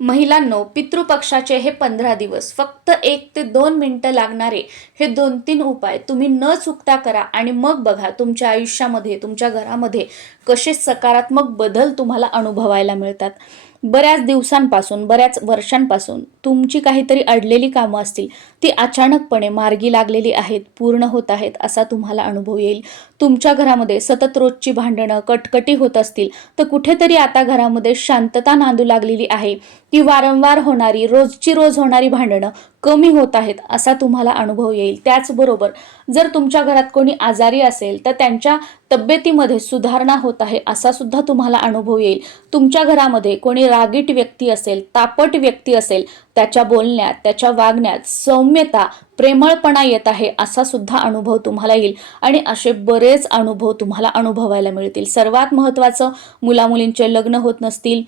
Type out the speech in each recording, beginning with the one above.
महिलांनो पितृपक्षाचे हे पंधरा दिवस फक्त एक ते दोन मिनटं लागणारे हे दोन तीन उपाय तुम्ही न चुकता करा आणि मग बघा तुमच्या आयुष्यामध्ये तुमच्या घरामध्ये कसे सकारात्मक बदल तुम्हाला अनुभवायला मिळतात. बऱ्याच दिवसांपासून बऱ्याच वर्षांपासून तुमची काहीतरी अडलेली कामं असतील ती अचानकपणे मार्गी लागलेली आहेत पूर्ण होत आहेत असा तुम्हाला अनुभव येईल. तुमच्या घरामध्ये सतत रोजची भांडणं कटकटी होत असतील तर कुठेतरी आता घरामध्ये शांतता नांदू लागलेली आहे ती वारंवार होणारी रोजची रोज होणारी भांडणं कमी होत आहेत असा तुम्हाला अनुभव येईल. त्याचबरोबर जर तुमच्या घरात कोणी आजारी असेल तर त्यांच्या तब्येतीमध्ये सुधारणा होत आहे असा सुद्धा तुम्हाला अनुभव येईल. तुमच्या घरामध्ये कोणी रागीट व्यक्ती असेल तापट व्यक्ती असेल त्याच्या बोलण्यात त्याच्या वागण्यात सौम्यता प्रेमळपणा येत आहे असा सुद्धा अनुभव तुम्हाला येईल. आणि असे बरेच अनुभव तुम्हाला अनुभवायला मिळतील. सर्वात महत्त्वाचं मुलामुलींचे लग्न होत नसतील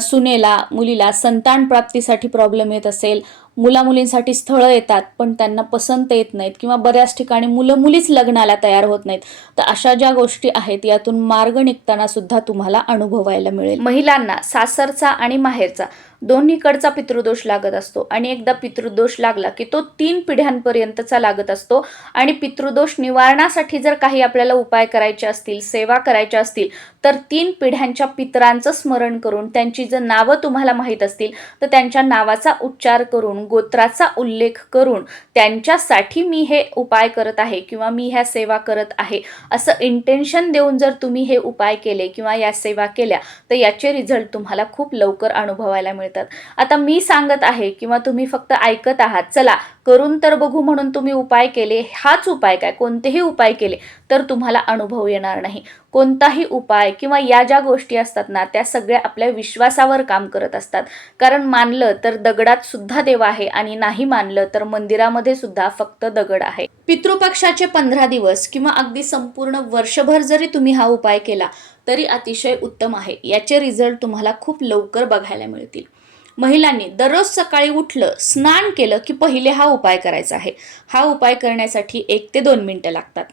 सुनेला मुलीला संतान प्राप्तीसाठी प्रॉब्लेम येत असेल. मुलामुलींसाठी स्थळं येतात पण त्यांना पसंत येत नाहीत किंवा बऱ्याच ठिकाणी मुलं मुलीच लग्नाला तयार होत नाहीत. तर अशा ज्या गोष्टी आहेत यातून मार्ग निघताना सुद्धा तुम्हाला अनुभवायला मिळेल. महिलांना सासरचा आणि माहेरचा दोन्हीकडचा पितृदोष लागत असतो. आणि एकदा पितृदोष लागला की तो तीन पिढ्यांपर्यंतचा लागत असतो. आणि पितृदोष निवारणासाठी जर काही आपल्याला उपाय करायचे असतील सेवा करायच्या असतील तर तीन पिढ्यांच्या पितरांचं स्मरण करून त्यांची जर नावं तुम्हाला माहीत असतील तर त्यांच्या नावाचा उच्चार करून गोत्राचा उल्लेख करून त्यांच्यासाठी मी हे उपाय करत आहे किंवा मी ह्या सेवा करत आहे. असं इंटेन्शन देऊन जर तुम्ही हे उपाय केले किंवा या सेवा केल्या तर याचे रिझल्ट तुम्हाला खूप लवकर अनुभवायला मिळतात. आता मी सांगत आहे किंवा तुम्ही फक्त ऐकत आहात चला करून तर बघू म्हणून तुम्ही उपाय केले हाच उपाय काय? कोणतेही उपाय केले तर तुम्हाला अनुभव येणार नाही. कोणताही उपाय किंवा या ज्या गोष्टी असतात ना त्या सगळ्या आपल्या विश्वासावर काम करत असतात. कारण मानलं तर दगडात सुद्धा देव आहे आणि नाही मानलं तर मंदिरामध्ये सुद्धा फक्त दगड आहे. पितृपक्षाचे पंधरा दिवस किंवा अगदी संपूर्ण वर्षभर जरी तुम्ही हा उपाय केला तरी अतिशय उत्तम आहे. याचे रिझल्ट तुम्हाला खूप लवकर बघायला मिळतील. महिलांनी दररोज सकाळी उठलं स्नान केलं की पहिले हा उपाय करायचा आहे. हा उपाय करण्यासाठी एक ते दोन मिनटं लागतात.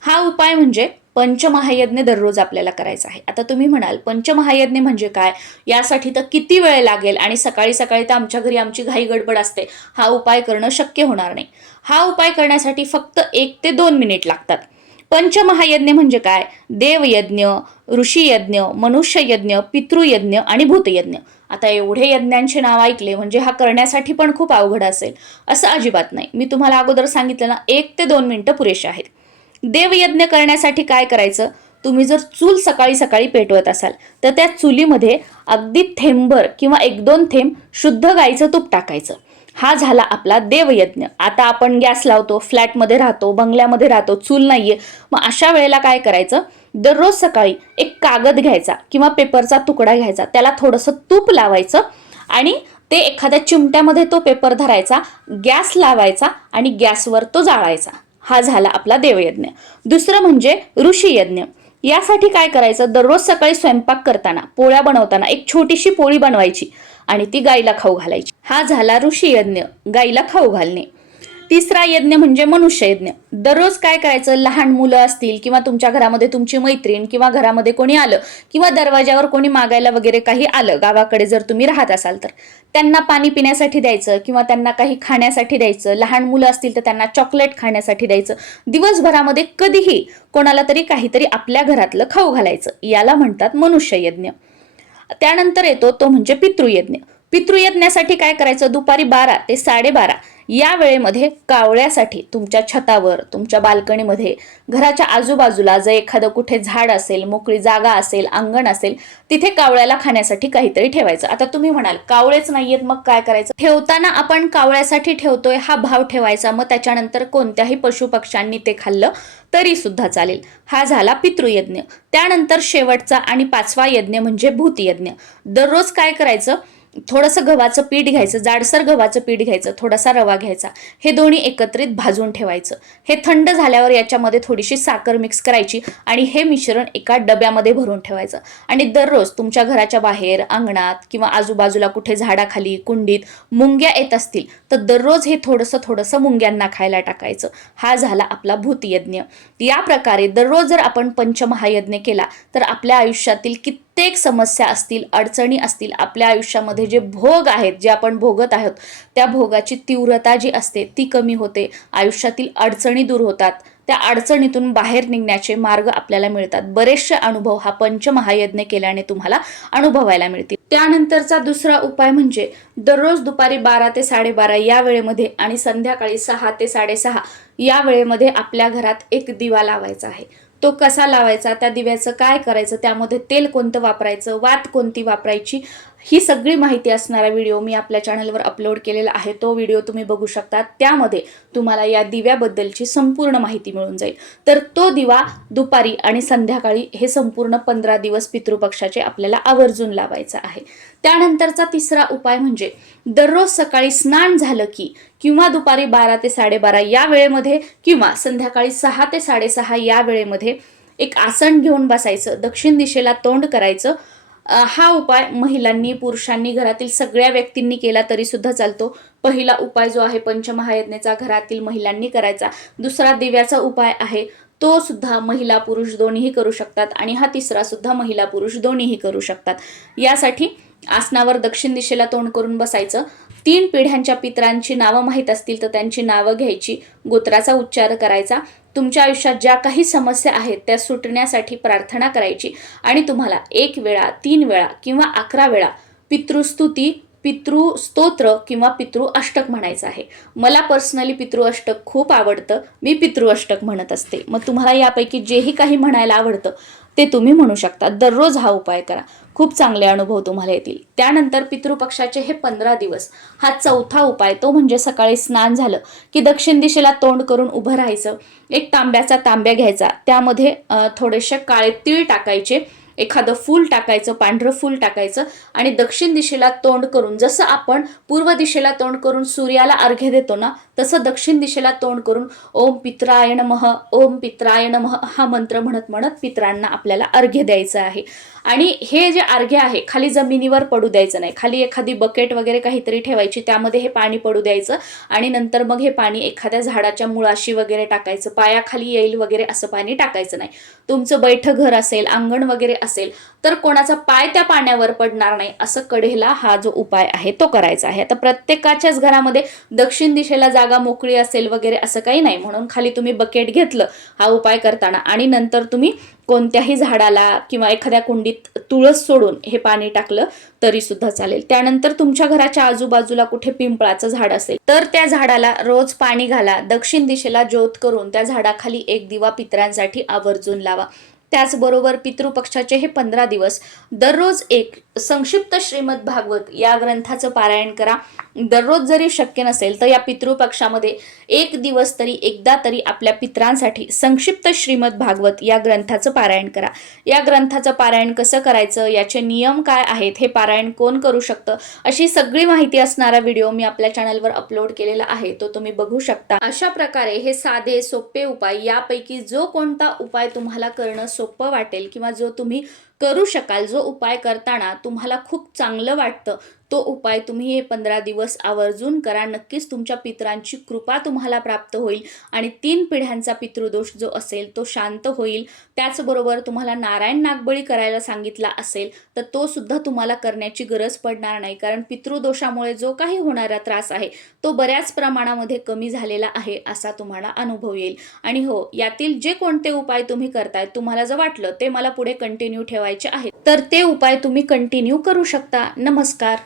हा उपाय म्हणजे पंचमहायज्ञ दररोज आपल्याला करायचा आहे. आता तुम्ही म्हणाल पंचमहायज्ञ म्हणजे काय? यासाठी तर किती वेळ लागेल? आणि सकाळी सकाळी तर आमच्या घरी आमची घाई गडबड असते. हा उपाय करणं शक्य होणार नाही. हा उपाय करण्यासाठी फक्त एक ते दोन मिनिट लागतात. पंचमहायज्ञ म्हणजे काय? देवयज्ञ ऋषीयज्ञ मनुष्ययज्ञ पितृयज्ञ आणि भूतयज्ञ. आता एवढे यज्ञांचे नाव ऐकले म्हणजे हा करण्यासाठी पण खूप अवघड असेल. असं अजिबात नाही. मी तुम्हाला अगोदर सांगितलं ना एक ते दोन मिनटं पुरेसे आहेत. देवयज्ञ करण्यासाठी काय करायचं? तुम्ही जर चूल सकाळी सकाळी पेटवत असाल तर त्या चुलीमध्ये अगदी थेंबर किंवा एक दोन थेंब शुद्ध गाईचं तूप टाकायचं. हा झाला आपला देवयज्ञ. आता आपण गॅस लावतो फ्लॅटमध्ये राहतो बंगल्यामध्ये राहतो चूल नाहीये. मग अशा वेळेला काय करायचं? दररोज सकाळी एक कागद घ्यायचा किंवा पेपरचा तुकडा घ्यायचा. त्याला थोडंसं तूप लावायचं आणि ते एखाद्या चिमट्यामध्ये तो पेपर धरायचा गॅस लावायचा आणि गॅसवर तो जाळायचा. हा झाला आपला देवयज्ञ. दुसरं म्हणजे ऋषीयज्ञ. यासाठी काय करायचं? दररोज सकाळी स्वयंपाक करताना पोळ्या बनवताना एक छोटीशी पोळी बनवायची. आणि ती गाईला खाऊ घालायची. हा झाला ऋषी यज्ञ गाईला खाऊ घालणे. तिसरा यज्ञ म्हणजे मनुष्य यज्ञ. दररोज काय करायचं? लहान मुलं असतील किंवा तुमच्या घरामध्ये तुमची मैत्रीण किंवा घरामध्ये कोणी आलं किंवा दरवाजावर कोणी मागायला वगैरे काही आलं गावाकडे जर तुम्ही राहत असाल तर. त्यांना पाणी पिण्यासाठी द्यायचं किंवा त्यांना काही खाण्यासाठी द्यायचं. लहान मुलं असतील तर त्यांना चॉकलेट खाण्यासाठी द्यायचं. दिवसभरामध्ये कधीही कोणाला तरी काहीतरी आपल्या घरातलं खाऊ घालायचं. याला म्हणतात मनुष्य यज्ञ. त्यानंतर येतो तो म्हणजे पितृयज्ञ. पितृयज्ञासाठी काय करायचं? दुपारी बारा ते साडेबारा. या वेळेमध्ये कावळ्यासाठी तुमच्या छतावर तुमच्या बाल्कनीमध्ये घराच्या आजूबाजूला जर एखादं कुठे झाड असेल मोकळी जागा असेल अंगण असेल तिथे कावळ्याला खाण्यासाठी काहीतरी ठेवायचं. आता तुम्ही म्हणाल कावळेच नाहीयेत मग काय करायचं? ठेवताना आपण कावळ्यासाठी ठेवतोय हा भाव ठेवायचा. मग त्याच्यानंतर कोणत्याही पशुपक्ष्यांनी ते खाल्लं तरी सुद्धा चालेल. हा झाला पितृयज्ञ. त्यानंतर शेवटचा आणि पाचवा यज्ञ म्हणजे भूतयज्ञ. दररोज काय करायचं? थोडंसं गव्हाचं पीठ घ्यायचं जाडसर गव्हाचं पीठ घ्यायचं थोडासा रवा घ्यायचा. हे दोन्ही एकत्रित भाजून ठेवायचं. हे थंड झाल्यावर याच्यामध्ये थोडीशी साखर मिक्स करायची आणि हे मिश्रण एका डब्यामध्ये भरून ठेवायचं. आणि दररोज तुमच्या घराच्या बाहेर अंगणात किंवा आजूबाजूला कुठे झाडाखाली कुंडीत मुंग्या येत असतील तर दररोज हे थोडंसं थोडंसं मुंग्यांना खायला टाकायचं. हा झाला आपला भूतयज्ञ. या प्रकारे दररोज जर आपण पंचमहायज्ञ केला तर आपल्या आयुष्यातील किती प्रत्येक समस्या असतील अडचणी असतील आपल्या आयुष्यामध्ये जे भोग आहेत जे आपण भोगत आहोत त्या भोगाची तीव्रता जी असते ती कमी होते. आयुष्यातील अडचणी दूर होतात. त्या अडचणीतून बाहेर निघण्याचे मार्ग आपल्याला मिळतात. बरेचसे अनुभव हा पंचमहायज्ञ केल्याने तुम्हाला अनुभवायला मिळतील. त्यानंतरचा दुसरा उपाय म्हणजे दररोज दुपारी बारा ते साडेबारा या वेळेमध्ये आणि संध्याकाळी सहा ते साडेसहा या वेळेमध्ये आपल्या घरात एक दिवा लावायचा आहे. तो कसा लावायचा त्या दिव्याचं काय करायचं त्यामध्ये तेल कोणतं वापरायचं वात कोणती वापरायची ही सगळी माहिती असणारा व्हिडिओ मी आपल्या चॅनलवर अपलोड केलेला आहे. तो व्हिडिओ तुम्ही बघू शकता. त्यामध्ये तुम्हाला या दिव्याबद्दलची संपूर्ण माहिती मिळून जाईल. तर तो दिवा दुपारी आणि संध्याकाळी हे संपूर्ण पंधरा दिवस पितृपक्षाचे आपल्याला आवर्जून लावायचा आहे. त्यानंतरचा तिसरा उपाय म्हणजे दररोज सकाळी स्नान झालं की किंवा दुपारी बारा ते साडेबारा या वेळेमध्ये किंवा संध्याकाळी सहा ते साडेसहा या वेळेमध्ये एक आसन घेऊन बसायचं. दक्षिण दिशेला तोंड करायचं. हा उपाय महिलांनी पुरुषांनी घरातील सगळ्या व्यक्तींनी केला तरी सुद्धा चालतो. पहिला उपाय जो आहे पंचमहायज्ञेचा घरातील महिलांनी करायचा. दुसरा दिव्याचा उपाय आहे तो सुद्धा महिला पुरुष दोन्हीही करू शकतात आणि हा तिसरा सुद्धा महिला पुरुष दोन्हीही करू शकतात. यासाठी आसनावर दक्षिण दिशेला तोंड करून बसायचं. तीन पिढ्यांच्या पितरांची नावं माहीत असतील तर त्यांची नावं घ्यायची. गोत्राचा उच्चार करायचा. तुमच्या आयुष्यात ज्या काही समस्या आहेत त्या सुटण्यासाठी प्रार्थना करायची. आणि तुम्हाला एक वेळा तीन वेळा किंवा अकरा वेळा पितृस्तुती पितृस्तोत्र किंवा पितृ अष्टक म्हणायचं आहे. मला पर्सनली पितृ अष्टक खूप आवडतं. मी पितृ अष्टक म्हणत असते. मग तुम्हाला यापैकी जेही काही म्हणायला आवडतं ते तुम्ही म्हणू शकता. दररोज हा उपाय करा. खूप चांगले अनुभव तुम्हाला येतील. त्यानंतर पितृपक्षाचे हे पंधरा दिवस. हा चौथा उपाय तो म्हणजे सकाळी स्नान झालं की दक्षिण दिशेला तोंड करून उभं राहायचं. एक तांब्याचा तांब्या घ्यायचा. त्यामध्ये थोडेसे काळे तीळ टाकायचे. एखादं फूल टाकायचं पांढरं फूल टाकायचं आणि दक्षिण दिशेला तोंड करून जसं आपण पूर्व दिशेला तोंड करून सूर्याला अर्घ्य देतो ना तसं दक्षिण दिशेला तोंड करून ओम पित्राय मह ओम पित्राय मह हा मंत्र म्हणत म्हणत पित्रांना आपल्याला अर्घ्य द्यायचं आहे. आणि हे जे अर्घ्य आहे खाली जमिनीवर पडू द्यायचं नाही. खाली एखादी बकेट वगैरे काहीतरी ठेवायची त्यामध्ये हे पाणी पडू द्यायचं आणि नंतर मग हे पाणी एखाद्या झाडाच्या मुळाशी वगैरे टाकायचं पायाखाली येईल वगैरे असं पाणी टाकायचं नाही. तुमचं बैठं घर असेल अंगण वगैरे असेल तर कोणाचा पाय त्या पाण्यावर पडणार नाही असं कडेला हा जो उपाय आहे तो करायचा आहे. आता प्रत्येकाच्याच घरामध्ये दक्षिण दिशेला जा जागा मोकळी असेल वगैरे असं काही नाही. म्हणून खाली तुम्ही बकेट घेतलं. हा उपाय करताना. आणि नंतर तुम्ही कोणत्याही झाडाला किंवा एखाद्या कुंडीत तुळस सोडून हे पाणी टाकलं तरी सुद्धा चालेल. त्यानंतर तुमच्या घराच्या आजूबाजूला कुठे पिंपळाचं झाड असेल तर त्या झाडाला रोज पाणी घाला. दक्षिण दिशेला ज्योत करून त्या झाडाखाली एक दिवा पितरांसाठी आवर्जून लावा. त्याचबरोबर पितृपक्षाचे हे पंधरा दिवस. दररोज एक संक्षिप्त श्रीमद भागवत या ग्रंथाचं पारायण करा. दररोज जरी शक्य नसेल तर या पितृपक्षामध्ये एक दिवस तरी एकदा तरी आपल्या पित्रांसाठी संक्षिप्त श्रीमद भागवत या ग्रंथाचं पारायण करा. या ग्रंथाचं पारायण कसं करायचं याचे नियम काय आहेत हे पारायण कोण करू शकतं अशी सगळी माहिती असणारा व्हिडिओ मी आपल्या चॅनलवर अपलोड केलेला आहे तो तुम्ही बघू शकता. अशा प्रकारे हे साधे सोपे उपाय यापैकी जो कोणता उपाय तुम्हाला करणं सोपं वाटेल किंवा जो तुम्ही करू शकाल. जो उपाय करताना तुम्हाला खूप चांगलं वाटतं तो उपाय तुम्ही हे पंधरा दिवस आवर्जून करा. नक्कीच तुमच्या पितरांची कृपा तुम्हाला प्राप्त होईल आणि तीन पिढ्यांचा पितृदोष जो असेल तो शांत होईल. त्याचबरोबर तुम्हाला नारायण नागबळी करायला सांगितला असेल तर तो सुद्धा तुम्हाला करण्याची गरज पडणार नाही. कारण पितृदोषामुळे जो काही होणारा त्रास आहे तो बऱ्याच प्रमाणामध्ये कमी झालेला आहे असा तुम्हाला अनुभव येईल. आणि हो यातील जे कोणते उपाय तुम्ही करताय तुम्हाला जर वाटलं ते मला पुढे कंटिन्यू ठेवा. मिळवायचे आहेत. तर ते उपाय तुम्ही कंटिन्यू करू शकता. नमस्कार.